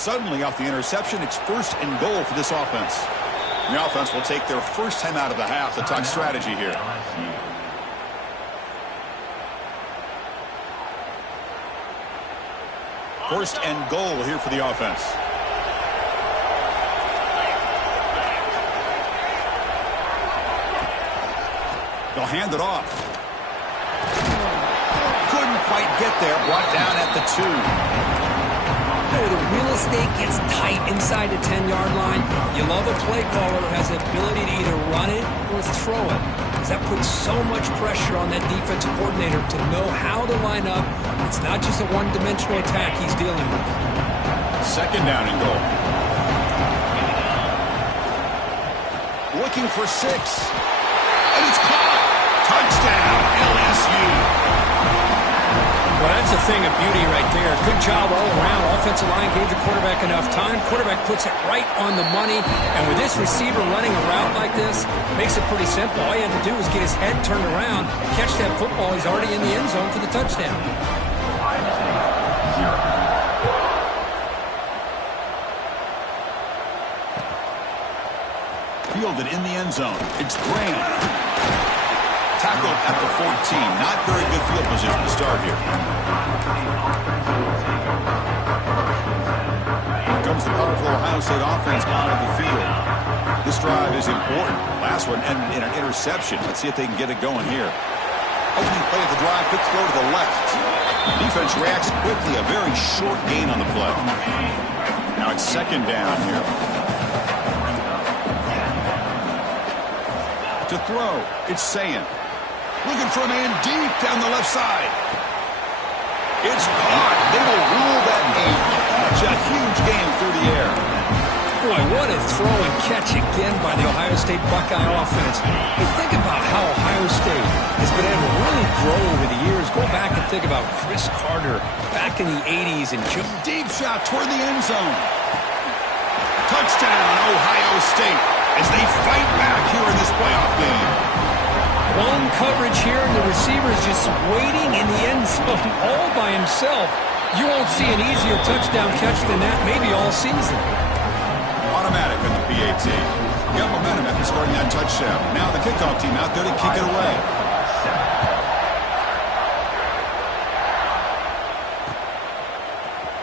Suddenly, off the interception, it's 1st and goal for this offense. The offense will take their first time out of the half to talk strategy here. First and goal here for the offense. They'll hand it off. Couldn't quite get there. Brought down at the 2. The real estate gets tight inside the 10-yard line. You love a play caller who has the ability to either run it or throw it, because that puts so much pressure on that defensive coordinator to know how to line up. It's not just a one-dimensional attack he's dealing with. 2nd down and goal. Looking for 6. And it's caught. Touchdown, LSU. Well, that's a thing of beauty right there. Good job all around. Offensive line gave the quarterback enough time. Quarterback puts it right on the money. And with this receiver running a route like this, makes it pretty simple. All you have to do is get his head turned around, catch that football. He's already in the end zone for the touchdown. Fielded in the end zone. It's Graham. Tackled at the 14. Not very good field position to start here. Here comes the powerful Ohio State offense onto the field. This drive is important. Last one ended in an interception. Let's see if they can get it going here. Opening play of the drive. Quick throw to the left. Defense reacts quickly. A very short gain on the play. Now it's 2nd down here. To throw, it's Sayin. Looking for a man deep down the left side. It's caught. They will rule that game. Such a huge game through the air. Boy, what a throw and catch again by the Ohio State Buckeye offense. You think about how Ohio State has been able to really grow over the years. Go back and think about Chris Carter back in the 80s and Joe. Deep shot toward the end zone. Touchdown, Ohio State, as they fight back here in this playoff game. Long coverage here, and the receiver is just waiting in the end zone all by himself. You won't see an easier touchdown catch than that maybe all season. Automatic in the PAT. Got momentum after scoring that touchdown. Now the kickoff team out there to kick it away.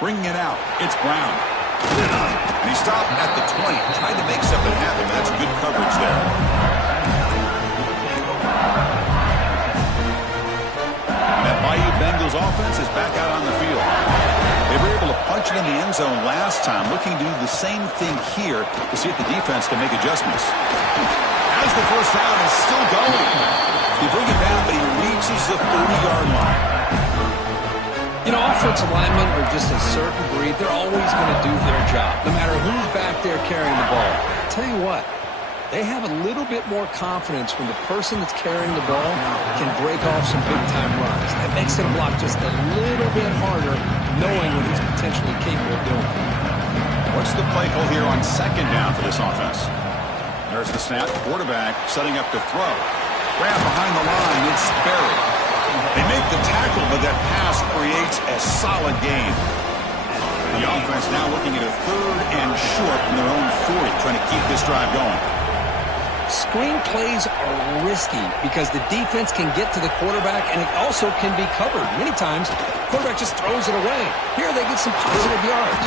Bringing it out, it's Brown. And he stopped at the 20, trying to make something happen. That's good coverage there. That Bayou Bengals offense is back out on the field. They were able to punch it in the end zone last time, looking to do the same thing here to see if the defense can make adjustments. As the first down is still going. They bring it down, but he reaches the 30-yard line. You know, offensive linemen are just a certain breed. They're always going to do their job, no matter who's back there carrying the ball. I'll tell you what, they have a little bit more confidence when the person that's carrying the ball can break off some big-time runs. That makes it a block just a little bit harder, knowing what he's potentially capable of doing. What's the play call here on 2nd down for this offense? There's the snap. Quarterback setting up to throw. Grab behind the line. It's Sperry. They make the tackle, but that pass creates a solid gain. The offense now looking at a 3rd and short from their own 40, trying to keep this drive going. Screen plays are risky because the defense can get to the quarterback, and it also can be covered. Many times, the quarterback just throws it away. Here, they get some positive yards.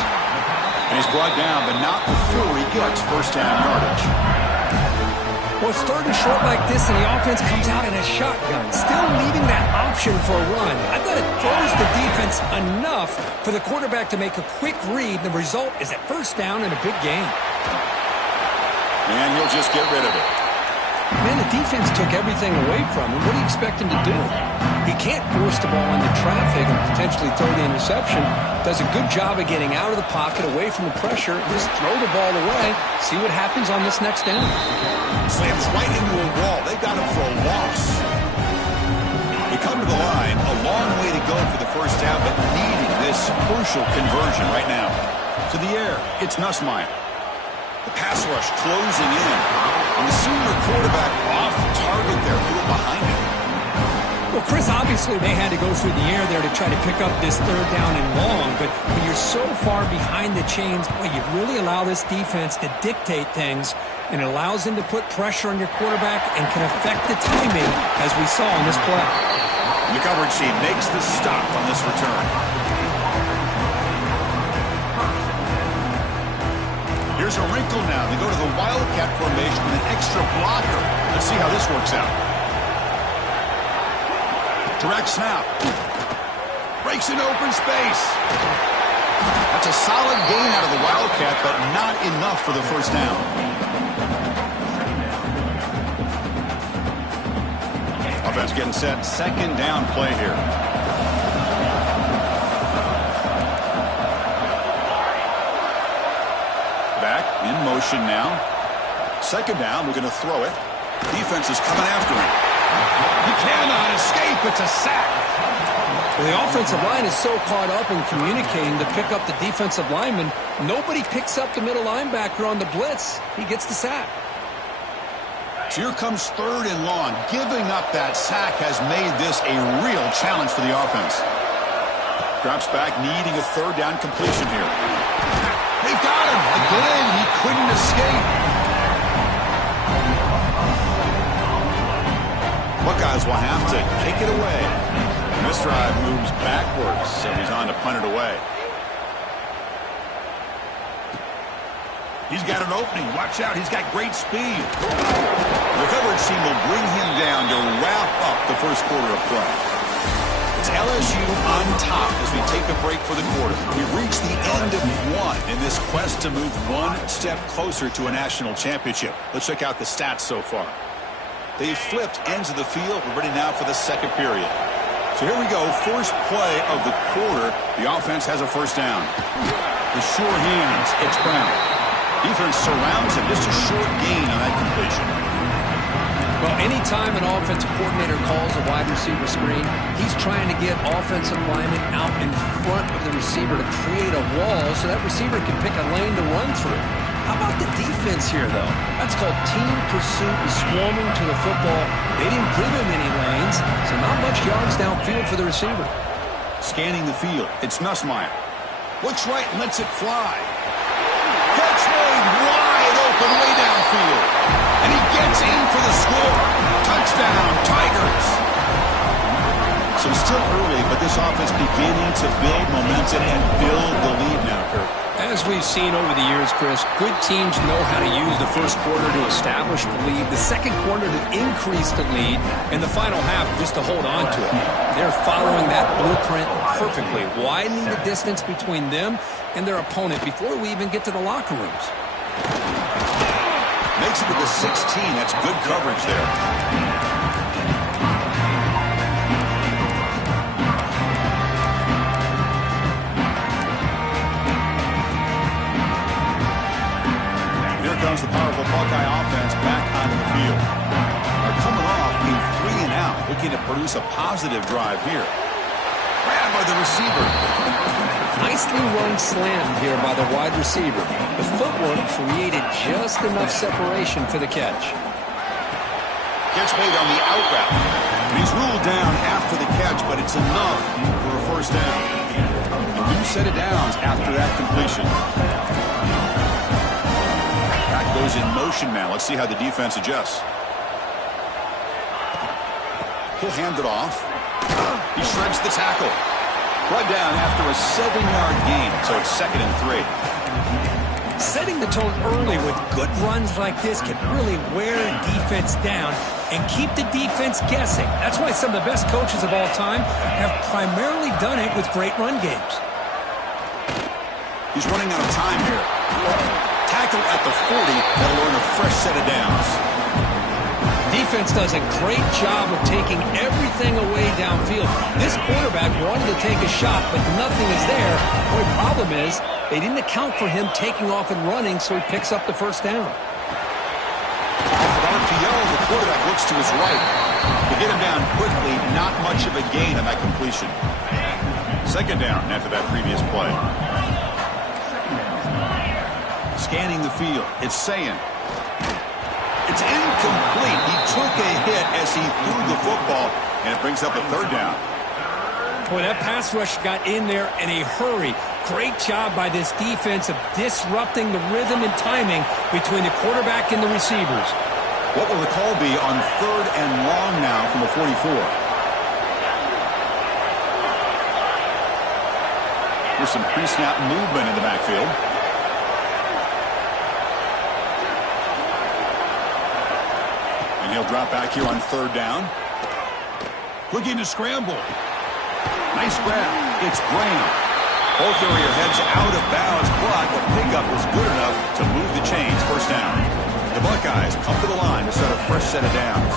And he's brought down, but not before he gets first down yardage. Well, it's 3rd and short like this, and the offense comes out in a shotgun, still leaving that option for a run. I thought it throws the defense enough for the quarterback to make a quick read. The result is a first down and a big gain. And he'll just get rid of it. Man, the defense took everything away from him. What do you expect him to do? He can't force the ball into traffic and potentially throw the interception. Does a good job of getting out of the pocket, away from the pressure, just throw the ball away, see what happens on this next down. Slams right into a wall. They got him for a loss. We come to the line, a long way to go for the first down, but needing this crucial conversion right now. To the air, it's Nussmeier. The pass rush closing in. And the senior quarterback off target there, a little behind him. Well, Chris, obviously they had to go through the air there to try to pick up this 3rd down and long, but when you're so far behind the chains, boy, you really allow this defense to dictate things, and it allows them to put pressure on your quarterback and can affect the timing, as we saw in this play. The coverage team makes the stop on this return. Here's a wrinkle now. They go to the Wildcat formation with an extra blocker. Let's see how this works out. Direct snap. Breaks in open space. That's a solid gain out of the Wildcat, but not enough for the first down. Offense getting set. Second down play here. Back in motion now. Second down. We're going to throw it. Defense is coming after him. He cannot escape. It's a sack. Well, the offensive line is so caught up in communicating to pick up the defensive lineman, nobody picks up the middle linebacker on the blitz. He gets the sack. So here comes third and long. Giving up that sack has made this a real challenge for the offense. Drops back, needing a third down completion here. They've got him. Again, he couldn't escape. Buckeyes will have to kick it away. And this drive moves backwards, so he's on to punt it away. He's got an opening. Watch out. He's got great speed. The coverage team will bring him down to wrap up the first quarter of play. It's LSU on top as we take a break for the quarter. We've reached the end of one in this quest to move one step closer to a national championship. Let's check out the stats so far. They've flipped ends of the field. We're ready now for the second period. So here we go. First play of the quarter. The offense has a first down. The sure hands. It's Brown. Defense surrounds him. Just a short gain on that completion. Well, anytime an offensive coordinator calls a wide receiver screen, he's trying to get offensive linemen out in front of the receiver to create a wall so that receiver can pick a lane to run through. How about the defense here, though? That's called team pursuit and swarming to the football. They didn't give him any lanes, so not much yards downfield for the receiver. Scanning the field. It's Nussmeier. Looks right and lets it fly. Catch made wide open way downfield. And he gets in for the score. Touchdown, Tigers. So still early, but this offense beginning to build momentum and build the lead now, Kurt. As we've seen over the years, Chris, good teams know how to use the first quarter to establish the lead, the second quarter to increase the lead, and the final half just to hold on to it. They're following that blueprint perfectly, widening the distance between them and their opponent before we even get to the locker rooms. Makes it to the 16. That's good coverage there. Comes the powerful Buckeye offense back onto the field. Are coming off a 3-and-out, looking to produce a positive drive here. Grabbed by the receiver. Nicely run slam here by the wide receiver. The footwork created just enough separation for the catch. Catch made on the out route. He's ruled down after the catch, but it's enough for a first down. A new set of downs after that completion. Goes in motion now. Let's see how the defense adjusts. He'll hand it off. He shreds the tackle. Brought down after a 7-yard gain, so it's 2nd and 3. Setting the tone early with good runs like this can really wear a defense down and keep the defense guessing. That's why some of the best coaches of all time have primarily done it with great run games. He's running out of time here. Tackle at the 40. That'll earn a fresh set of downs. Defense does a great job of taking everything away downfield. This quarterback wanted to take a shot, but nothing is there. The only problem is they didn't account for him taking off and running, so he picks up the first down. RPO, the quarterback looks to his right. To get him down quickly, not much of a gain on that completion. 2nd down after that previous play. Scanning the field. It's Sayin. It's incomplete. He took a hit as he threw the football, and it brings up a 3rd down. Boy, that pass rush got in there in a hurry. Great job by this defense of disrupting the rhythm and timing between the quarterback and the receivers. What will the call be on 3rd and long now from the 44? There's some pre-snap movement in the backfield. And he'll drop back here on 3rd down. Looking to scramble. Nice grab. It's Graham. Both area heads out of bounds, but the pickup was good enough to move the chains. 1st down. The Buckeyes come to the line to start a fresh set of downs.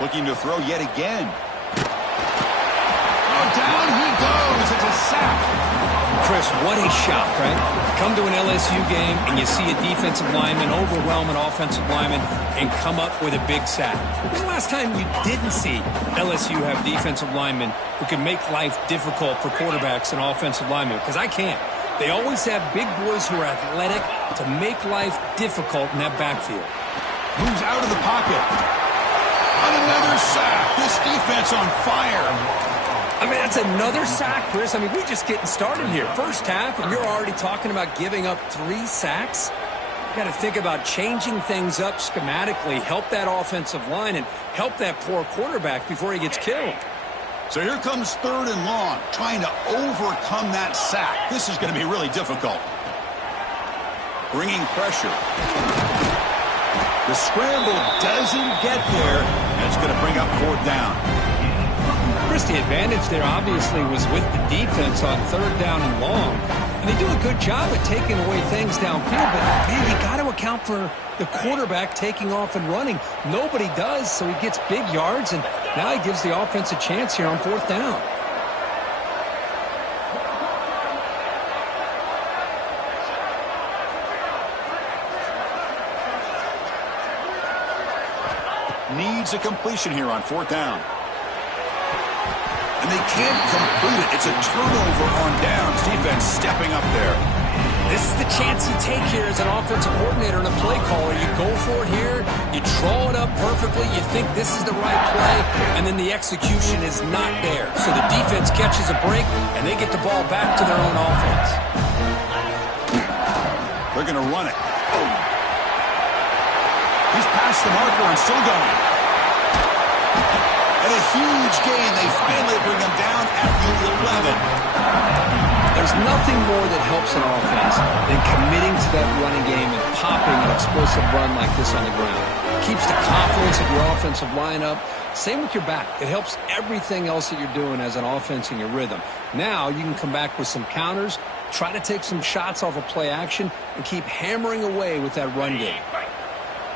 Looking to throw yet again. Oh, down he goes. It's a sack. Chris, what a shock, right? Come to an LSU game and you see a defensive lineman overwhelm an offensive lineman and come up with a big sack. When's the last time you didn't see LSU have defensive linemen who can make life difficult for quarterbacks and offensive linemen? Because I can't. They always have big boys who are athletic to make life difficult in that backfield. Moves out of the pocket. On another sack. This defense on fire. I mean, that's another sack, Chris. I mean, we're just getting started here. 1st half, and you're already talking about giving up 3 sacks? You got to think about changing things up schematically, help that offensive line, and help that poor quarterback before he gets killed. So here comes 3rd and long, trying to overcome that sack. This is going to be really difficult. Bringing pressure. The scramble doesn't get there, and it's going to bring up 4th down. Chris, the advantage there obviously was with the defense on 3rd down and long. And they do a good job at taking away things downfield, but man, you got to account for the quarterback taking off and running. Nobody does, so he gets big yards, and now he gives the offense a chance here on 4th down. Needs a completion here on 4th down. And they can't complete it. It's a turnover on downs. Defense stepping up there. This is the chance you take here as an offensive coordinator and a play caller. You go for it here. You draw it up perfectly. You think this is the right play, and then the execution is not there. So the defense catches a break, and they get the ball back to their own offense. They're going to run it. He's past the marker and still going. And a huge gain. They finally bring him down at the 11. There's nothing more that helps an offense than committing to that running game and popping an explosive run like this on the ground. Keeps the confidence of your offensive lineup. Same with your back. It helps everything else that you're doing as an offense in your rhythm. Now you can come back with some counters, try to take some shots off of play action, and keep hammering away with that run game.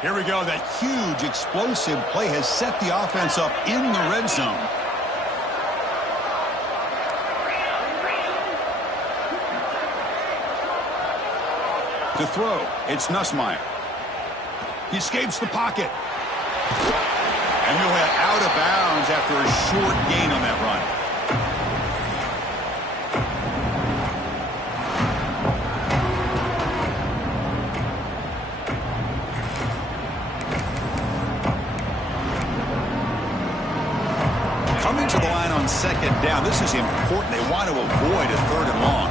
Here we go. That huge explosive play has set the offense up in the red zone. To throw, it's Nussmeier. He escapes the pocket. And he'll head out of bounds after a short gain on that run. Coming to the line on 2nd down. This is important. They want to avoid a 3rd and long.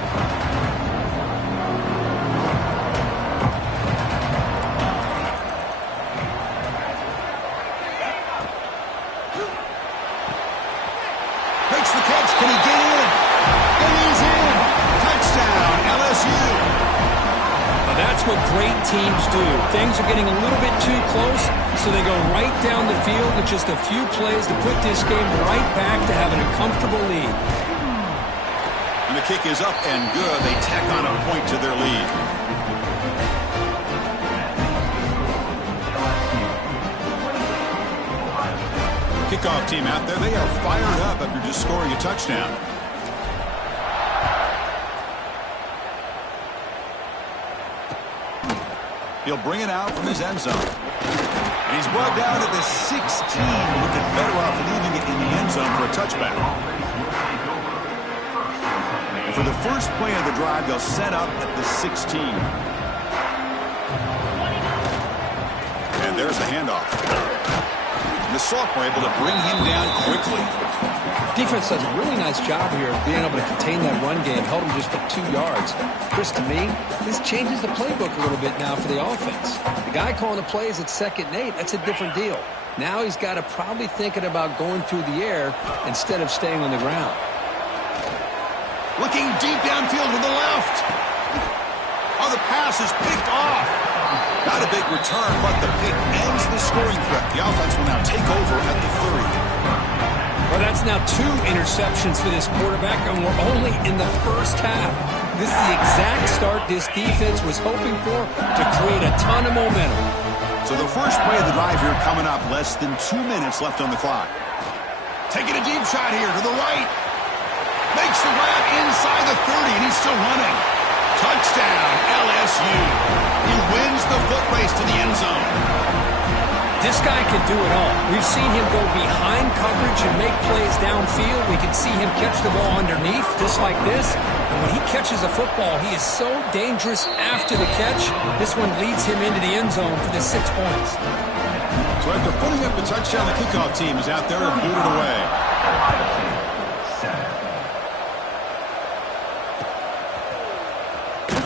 Makes the catch. Can he get in? And he's in. Touchdown, LSU. Now that's what great teams do. Things are getting a little bit too close, so they go right down the field with just a few plays to put this game right back to having a comfortable lead. And the kick is up and good. They tack on a point to their lead. Kickoff team out there. They are fired up after just scoring a touchdown. He'll bring it out from his end zone. And he's brought down at the 16. Looking better off leaving it in the end zone for a touchback. And for the first play of the drive, they'll set up at the 16. And And there's the handoff. And the sophomore able to bring him down quickly. Defense does a really nice job here of being able to contain that run game, held him just at 2 yards. Chris, to me, this changes the playbook a little bit now for the offense. The guy calling the plays at 2nd and 8, that's a different deal. Now he's got to probably thinking about going through the air instead of staying on the ground. Looking deep downfield to the left. Oh, the pass is picked off. Not a big return, but the pick ends the scoring threat. The offense will now take over at the 30. Well, that's now 2 interceptions for this quarterback, and we're only in the first half. This is the exact start this defense was hoping for to create a ton of momentum. So the first play of the drive here coming up, less than 2 minutes left on the clock. Taking a deep shot here to the right. Makes the grab inside the 30, and he's still running. Touchdown, LSU. He wins the foot race to the end zone. This guy can do it all. We've seen him go behind coverage and make plays downfield. We can see him catch the ball underneath, just like this. And when he catches a football, he is so dangerous after the catch. This one leads him into the end zone for the 6 points. So after putting up the touchdown, the kickoff team is out there to boot it away.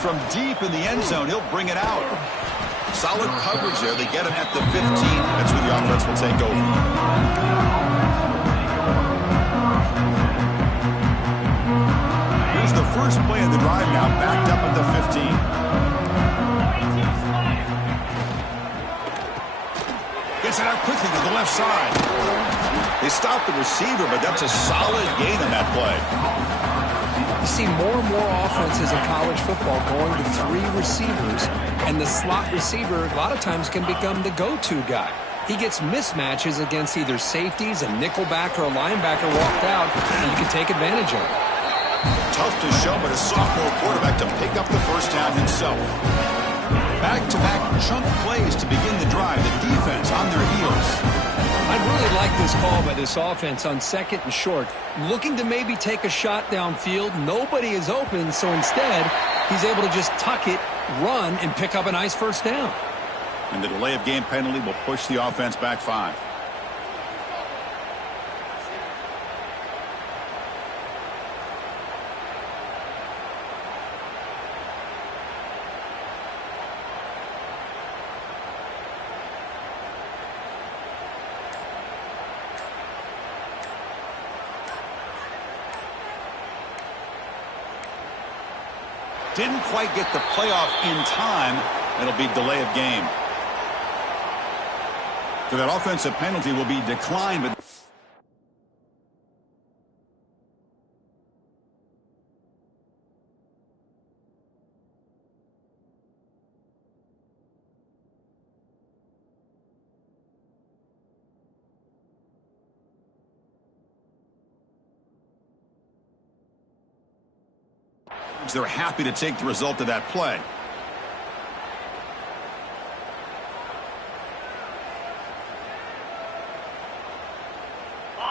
From deep in the end zone, he'll bring it out. Solid coverage there. They get him at the 15. That's where the offense will take over. Here's the first play of the drive now, backed up at the 15. Gets it out quickly to the left side. They stop the receiver, but that's a solid gain on that play. You see more and more offenses in college football going to 3 receivers, and the slot receiver a lot of times can become the go-to guy. He gets mismatches against either safeties, a nickelback, or a linebacker walked out, and you can take advantage of it. Tough to show, but a sophomore quarterback to pick up the first down himself. Back-to-back chunk plays to begin the drive. The defense on their heels. I really like this call by this offense on 2nd and short. Looking to maybe take a shot downfield. Nobody is open, so instead, he's able to just tuck it, run, and pick up a nice first down. And the delay of game penalty will push the offense back 5. Didn't quite get the playoff in time. It'll be delay of game. So that offensive penalty will be declined, but they're happy to take the result of that play.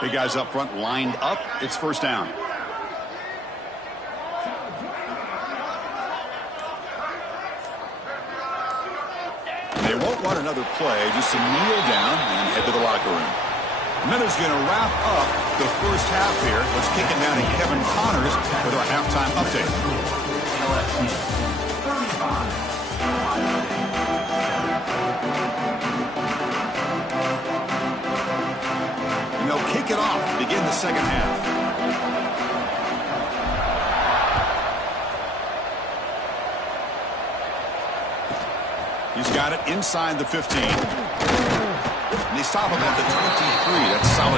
Big guys up front lined up. It's first down. They won't want another play, just to kneel down and head to the locker room. And then it's going to wrap up the first half here. Let's kick it down to Kevin Connors with our halftime update. And they'll kick it off to begin the second half. He's got it inside the 15. And they stop him at the 23. That's solid